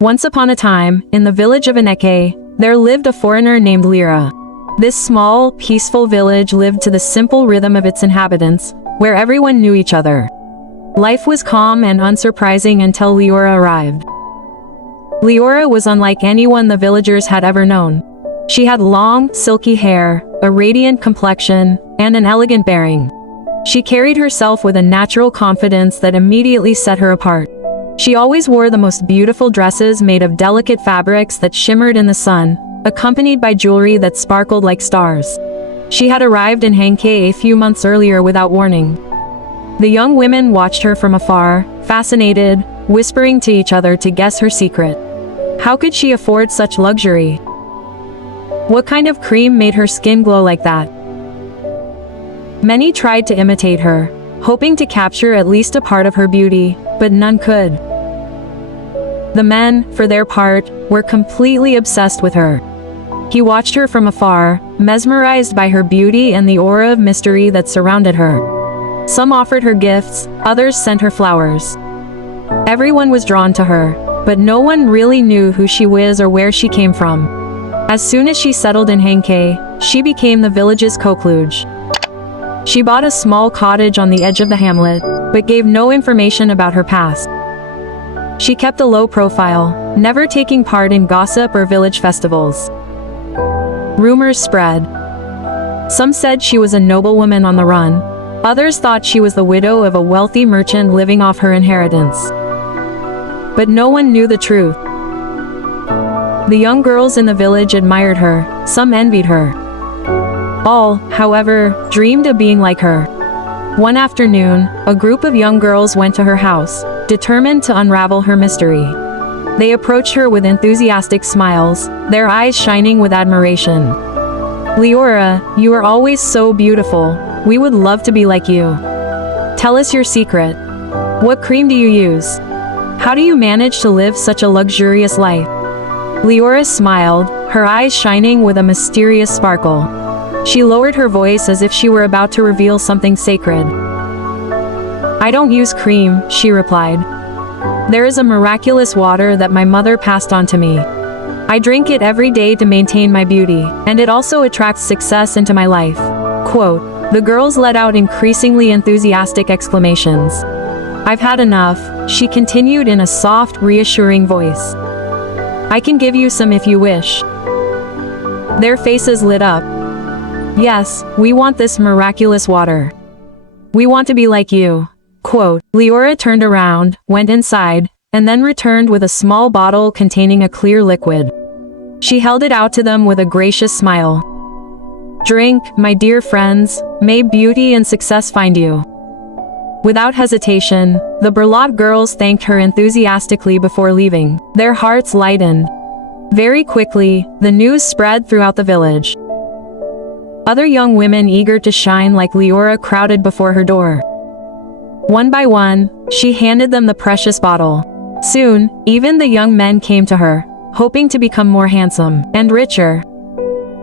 Once upon a time, in the village of Aneké, there lived a foreigner named Lyra. This small, peaceful village lived to the simple rhythm of its inhabitants, where everyone knew each other. Life was calm and unsurprising until Lyra arrived. Lyra was unlike anyone the villagers had ever known. She had long, silky hair, a radiant complexion, and an elegant bearing. She carried herself with a natural confidence that immediately set her apart. She always wore the most beautiful dresses made of delicate fabrics that shimmered in the sun, accompanied by jewelry that sparkled like stars. She had arrived in Aneké a few months earlier without warning. The young women watched her from afar, fascinated, whispering to each other to guess her secret. How could she afford such luxury? What kind of cream made her skin glow like that? Many tried to imitate her, hoping to capture at least a part of her beauty, but none could. The men, for their part, were completely obsessed with her. He watched her from afar, mesmerized by her beauty and the aura of mystery that surrounded her. Some offered her gifts, others sent her flowers. Everyone was drawn to her, but no one really knew who she was or where she came from. As soon as she settled in Aneké, she became the village's concubine. She bought a small cottage on the edge of the hamlet, but gave no information about her past. She kept a low profile, never taking part in gossip or village festivals. Rumors spread. Some said she was a noblewoman on the run. Others thought she was the widow of a wealthy merchant living off her inheritance. But no one knew the truth. The young girls in the village admired her, some envied her. All, however, dreamed of being like her. One afternoon, a group of young girls went to her house, determined to unravel her mystery. They approached her with enthusiastic smiles, their eyes shining with admiration. "Lyra, you are always so beautiful. We would love to be like you. Tell us your secret. What cream do you use? How do you manage to live such a luxurious life?" Lyra smiled, her eyes shining with a mysterious sparkle. She lowered her voice as if she were about to reveal something sacred. "I don't use cream," she replied. "There is a miraculous water that my mother passed on to me. I drink it every day to maintain my beauty, and it also attracts success into my life." Quote, the girls let out increasingly enthusiastic exclamations. "I've had enough," she continued in a soft, reassuring voice. "I can give you some if you wish." Their faces lit up. "Yes, we want this miraculous water. We want to be like you." Quote, Lyra turned around, went inside, and then returned with a small bottle containing a clear liquid. She held it out to them with a gracious smile. "Drink, my dear friends, may beauty and success find you." Without hesitation, the Berlot girls thanked her enthusiastically before leaving, their hearts lightened. Very quickly, the news spread throughout the village. Other young women eager to shine like Lyra crowded before her door. One by one, she handed them the precious bottle. Soon, even the young men came to her, hoping to become more handsome and richer.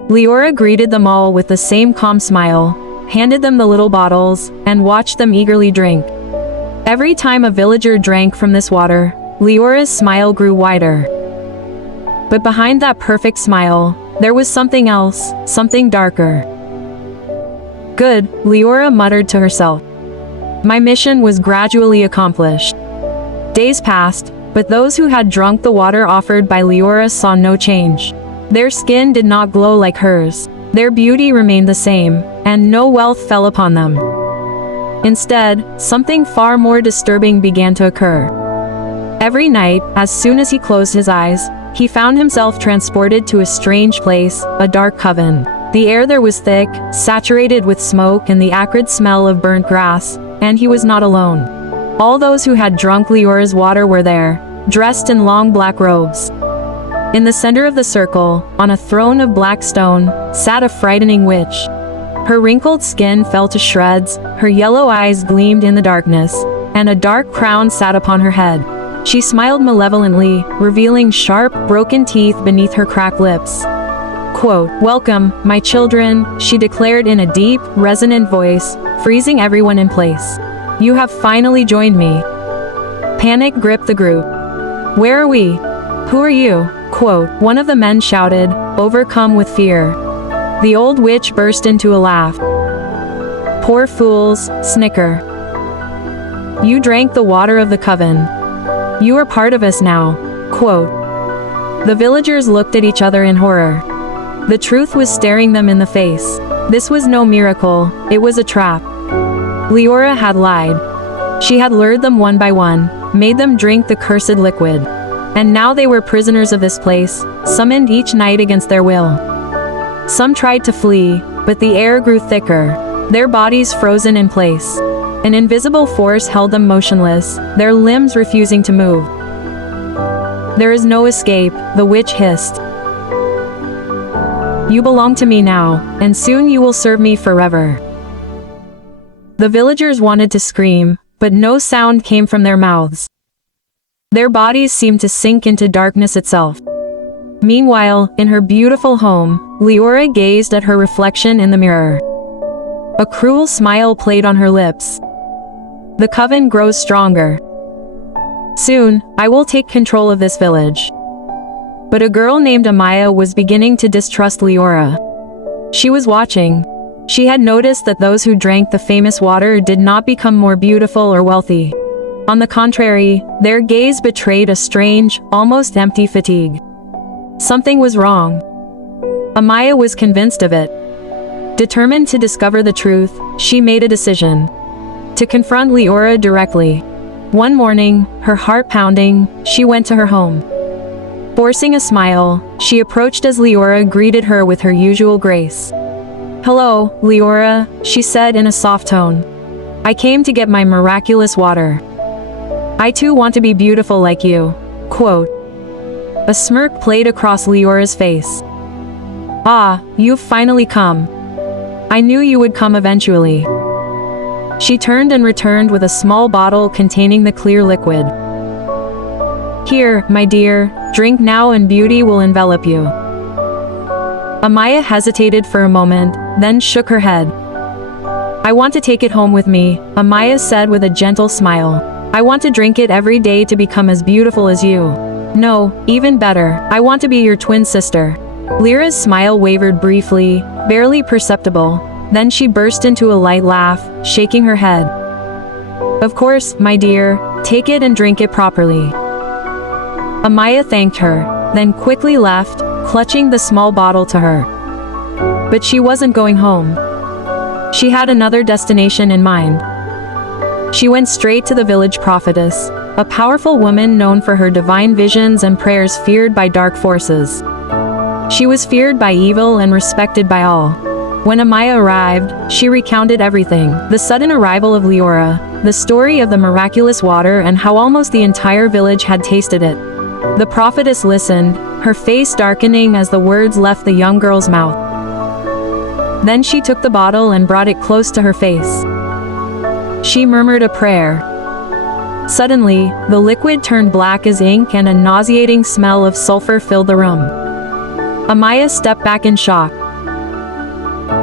Lyra greeted them all with the same calm smile, handed them the little bottles, and watched them eagerly drink. Every time a villager drank from this water, Lyra's smile grew wider. But behind that perfect smile, there was something else, something darker. "Good," Lyra muttered to herself. "My mission was gradually accomplished." Days passed, but those who had drunk the water offered by Lyra saw no change. Their skin did not glow like hers, their beauty remained the same, and no wealth fell upon them. Instead, something far more disturbing began to occur. Every night, as soon as he closed his eyes, he found himself transported to a strange place, a dark coven. The air there was thick, saturated with smoke and the acrid smell of burnt grass, and he was not alone. All those who had drunk Lyra's water were there, dressed in long black robes. In the center of the circle, on a throne of black stone, sat a frightening witch. Her wrinkled skin fell to shreds, her yellow eyes gleamed in the darkness, and a dark crown sat upon her head. She smiled malevolently, revealing sharp, broken teeth beneath her cracked lips. Quote, "Welcome, my children," she declared in a deep, resonant voice, freezing everyone in place. "You have finally joined me." Panic gripped the group. "Where are we? "Who are you?" Quote, one of the men shouted, overcome with fear. The old witch burst into a laugh. "Poor fools, snicker. You drank the water of the coven. You are part of us now." Quote. The villagers looked at each other in horror. The truth was staring them in the face. This was no miracle, it was a trap. Leora had lied. She had lured them one by one, made them drink the cursed liquid. And now they were prisoners of this place, summoned each night against their will. Some tried to flee, but the air grew thicker, their bodies frozen in place. An invisible force held them motionless, their limbs refusing to move. "There is no escape," the witch hissed. "You belong to me now, and soon you will serve me forever." The villagers wanted to scream, but no sound came from their mouths. Their bodies seemed to sink into darkness itself. Meanwhile, in her beautiful home, Leora gazed at her reflection in the mirror. A cruel smile played on her lips. "The coven grows stronger. Soon, I will take control of this village." But a girl named Amaya was beginning to distrust Leora. She was watching. She had noticed that those who drank the famous water did not become more beautiful or wealthy. On the contrary, their gaze betrayed a strange, almost empty fatigue. Something was wrong. Amaya was convinced of it. Determined to discover the truth, she made a decision. To confront Leora directly. One morning, her heart pounding, she went to her home. Forcing a smile, she approached as Leora greeted her with her usual grace. "Hello, Leora," she said in a soft tone. "I came to get my miraculous water. I too want to be beautiful like you." Quote. A smirk played across Leora's face. "Ah, you've finally come. I knew you would come eventually." She turned and returned with a small bottle containing the clear liquid. "Here, my dear, drink now and beauty will envelop you." Amaya hesitated for a moment, then shook her head. "I want to take it home with me," Amaya said with a gentle smile. "I want to drink it every day to become as beautiful as you. No, even better, I want to be your twin sister." Lyra's smile wavered briefly, barely perceptible. Then she burst into a light laugh, shaking her head. "Of course, my dear, take it and drink it properly." Amaya thanked her, then quickly left, clutching the small bottle to her. But she wasn't going home. She had another destination in mind. She went straight to the village prophetess, a powerful woman known for her divine visions and prayers feared by dark forces. She was feared by evil and respected by all. When Amaya arrived, she recounted everything: the sudden arrival of Leora, the story of the miraculous water and how almost the entire village had tasted it. The prophetess listened, her face darkening as the words left the young girl's mouth. Then she took the bottle and brought it close to her face. She murmured a prayer. Suddenly, the liquid turned black as ink and a nauseating smell of sulfur filled the room. Amaya stepped back in shock.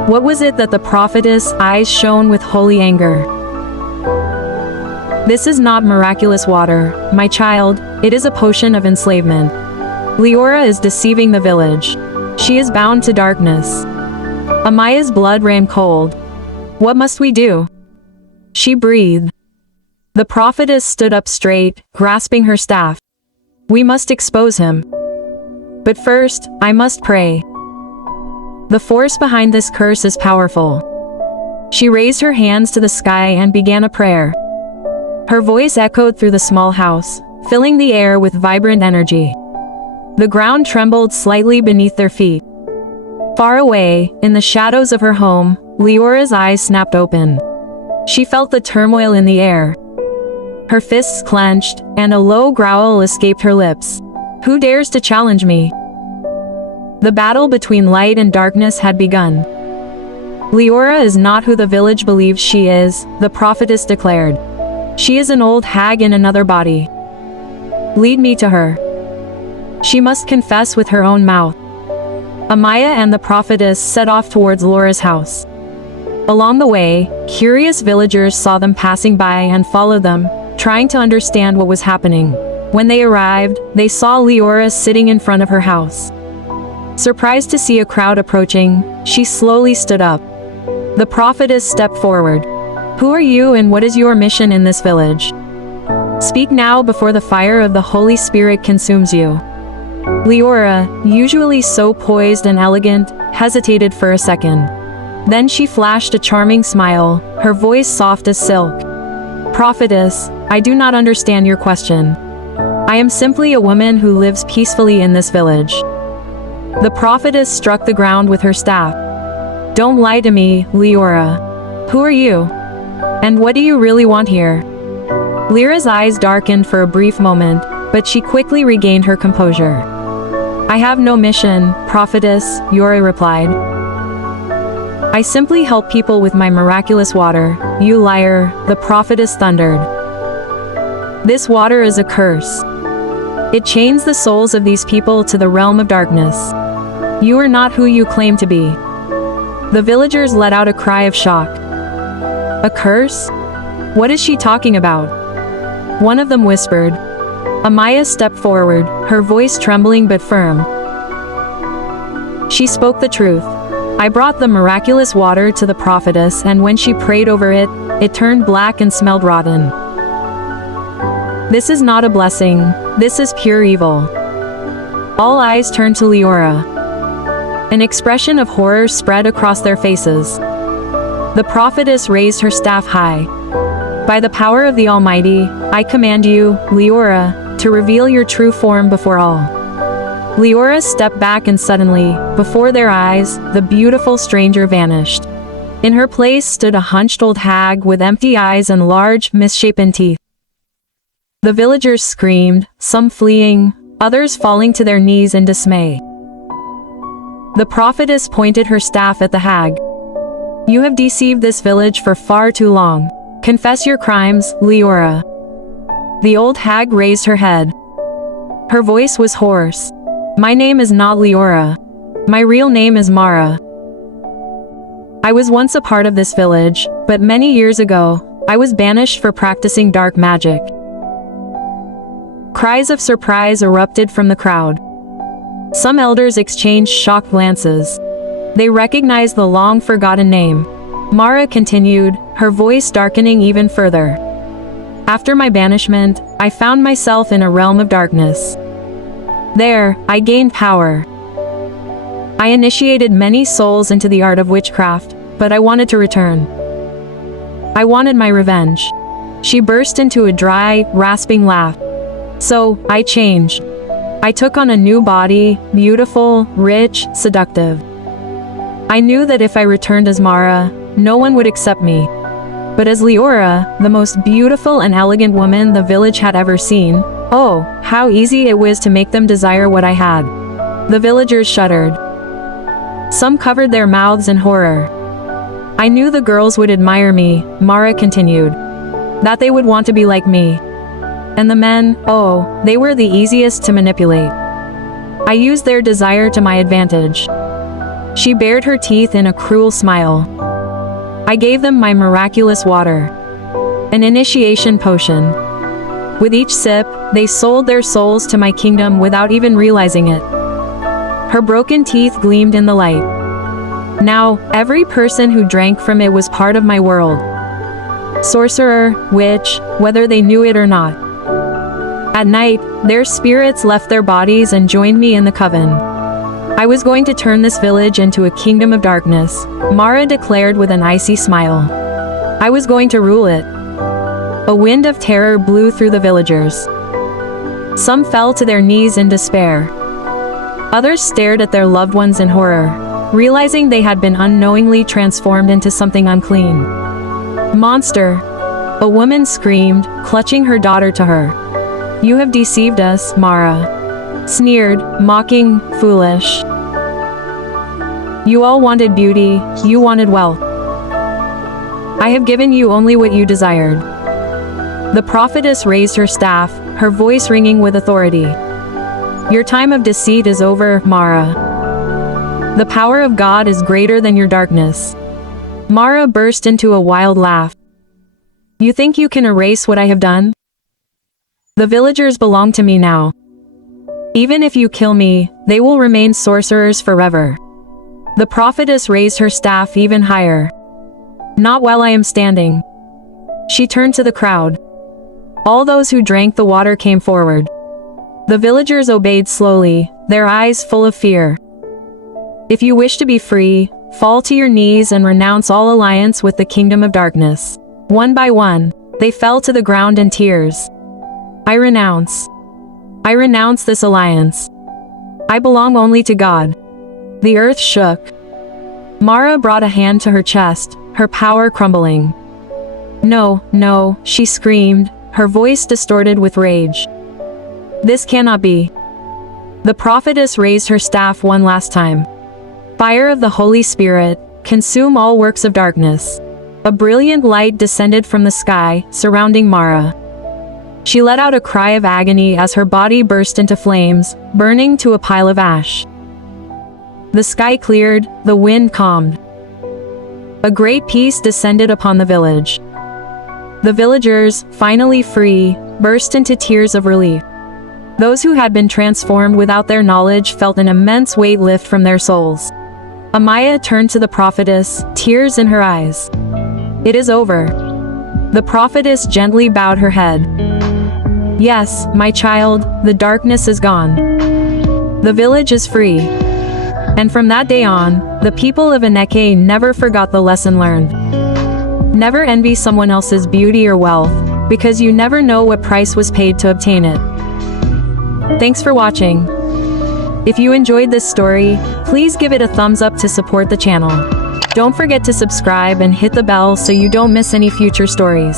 What was it that the prophetess' eyes shone with holy anger? "This is not miraculous water, my child, it is a potion of enslavement. Leora is deceiving the village. She is bound to darkness." Amaya's blood ran cold. "What must we do?" She breathed. The prophetess stood up straight, grasping her staff. "We must expose him. But first, I must pray. The force behind this curse is powerful." She raised her hands to the sky and began a prayer. Her voice echoed through the small house, filling the air with vibrant energy. The ground trembled slightly beneath their feet. Far away, in the shadows of her home, Leora's eyes snapped open. She felt the turmoil in the air. Her fists clenched, and a low growl escaped her lips. "Who dares to challenge me?" The battle between light and darkness had begun. "Leora is not who the village believes she is," the prophetess declared. "She is an old hag in another body. Lead me to her. She must confess with her own mouth." Amaya and the prophetess set off towards Laura's house. Along the way, curious villagers saw them passing by and followed them, trying to understand what was happening. When they arrived, they saw Leora sitting in front of her house. Surprised to see a crowd approaching, she slowly stood up. The prophetess stepped forward. "Who are you and what is your mission in this village? Speak now before the fire of the Holy Spirit consumes you." Leora, usually so poised and elegant, hesitated for a second. Then she flashed a charming smile, her voice soft as silk. "Prophetess, I do not understand your question. I am simply a woman who lives peacefully in this village." The prophetess struck the ground with her staff. "Don't lie to me, Leora. Who are you? And what do you really want here?" Lyra's eyes darkened for a brief moment, but she quickly regained her composure. "I have no mission, prophetess," Yora replied. "I simply help people with my miraculous water." "You liar," the prophetess thundered. "This water is a curse. It chains the souls of these people to the realm of darkness. You are not who you claim to be." The villagers let out a cry of shock. "A curse? What is she talking about?" One of them whispered. Amaya stepped forward, her voice trembling but firm. She spoke the truth. "I brought the miraculous water to the prophetess, and when she prayed over it, it turned black and smelled rotten. This is not a blessing, this is pure evil." All eyes turned to Leora. An expression of horror spread across their faces. The prophetess raised her staff high. "By the power of the Almighty, I command you, Leora, to reveal your true form before all." Leora stepped back and suddenly, before their eyes, the beautiful stranger vanished. In her place stood a hunched old hag with empty eyes and large, misshapen teeth. The villagers screamed, some fleeing, others falling to their knees in dismay. The prophetess pointed her staff at the hag. "You have deceived this village for far too long. Confess your crimes, Leora." The old hag raised her head. Her voice was hoarse. "My name is not Leora. My real name is Mara. I was once a part of this village, but many years ago, I was banished for practicing dark magic." Cries of surprise erupted from the crowd. Some elders exchanged shocked glances. They recognized the long-forgotten name. Mara continued, her voice darkening even further. "After my banishment, I found myself in a realm of darkness. There, I gained power. I initiated many souls into the art of witchcraft, but I wanted to return. I wanted my revenge." She burst into a dry, rasping laugh. "So, I changed. I took on a new body, beautiful, rich, seductive. I knew that if I returned as Mara, no one would accept me. But as Leora, the most beautiful and elegant woman the village had ever seen, oh, how easy it was to make them desire what I had." The villagers shuddered. Some covered their mouths in horror. "I knew the girls would admire me," Mara continued. "That they would want to be like me. And the men, oh, they were the easiest to manipulate. I used their desire to my advantage." She bared her teeth in a cruel smile. "I gave them my miraculous water. An initiation potion. With each sip, they sold their souls to my kingdom without even realizing it." Her broken teeth gleamed in the light. "Now, every person who drank from it was part of my world. Sorcerer, witch, whether they knew it or not. At night, their spirits left their bodies and joined me in the coven. I was going to turn this village into a kingdom of darkness," Mara declared with an icy smile. "I was going to rule it." A wind of terror blew through the villagers. Some fell to their knees in despair. Others stared at their loved ones in horror, realizing they had been unknowingly transformed into something unclean. "Monster!" a woman screamed, clutching her daughter to her. "You have deceived us, Mara." Sneered, mocking, foolish. "You all wanted beauty, you wanted wealth. I have given you only what you desired." The prophetess raised her staff, her voice ringing with authority. "Your time of deceit is over, Mara. The power of God is greater than your darkness." Mara burst into a wild laugh. "You think you can erase what I have done?" The villagers belong to me now. Even if you kill me, they will remain sorcerers forever. The prophetess raised her staff even higher. Not while I am standing. She turned to the crowd. All those who drank the water came forward. The villagers obeyed slowly, their eyes full of fear. If you wish to be free, fall to your knees and renounce all alliance with the kingdom of darkness. One by one, they fell to the ground in tears. I renounce this alliance. I belong only to God. The earth shook. Mara brought a hand to her chest, her power crumbling. No, no, she screamed, her voice distorted with rage. This cannot be. The prophetess raised her staff one last time. Fire of the Holy Spirit, consume all works of darkness. A brilliant light descended from the sky, surrounding Mara. She let out a cry of agony as her body burst into flames, burning to a pile of ash. The sky cleared, the wind calmed. A great peace descended upon the village. The villagers, finally free, burst into tears of relief. Those who had been transformed without their knowledge felt an immense weight lift from their souls. Amaya turned to the prophetess, tears in her eyes. It is over. The prophetess gently bowed her head. Yes, my child, the darkness is gone. The village is free. And from that day on, the people of Aneké never forgot the lesson learned. Never envy someone else's beauty or wealth, because you never know what price was paid to obtain it. Thanks for watching. If you enjoyed this story, please give it a thumbs up to support the channel. Don't forget to subscribe and hit the bell so you don't miss any future stories.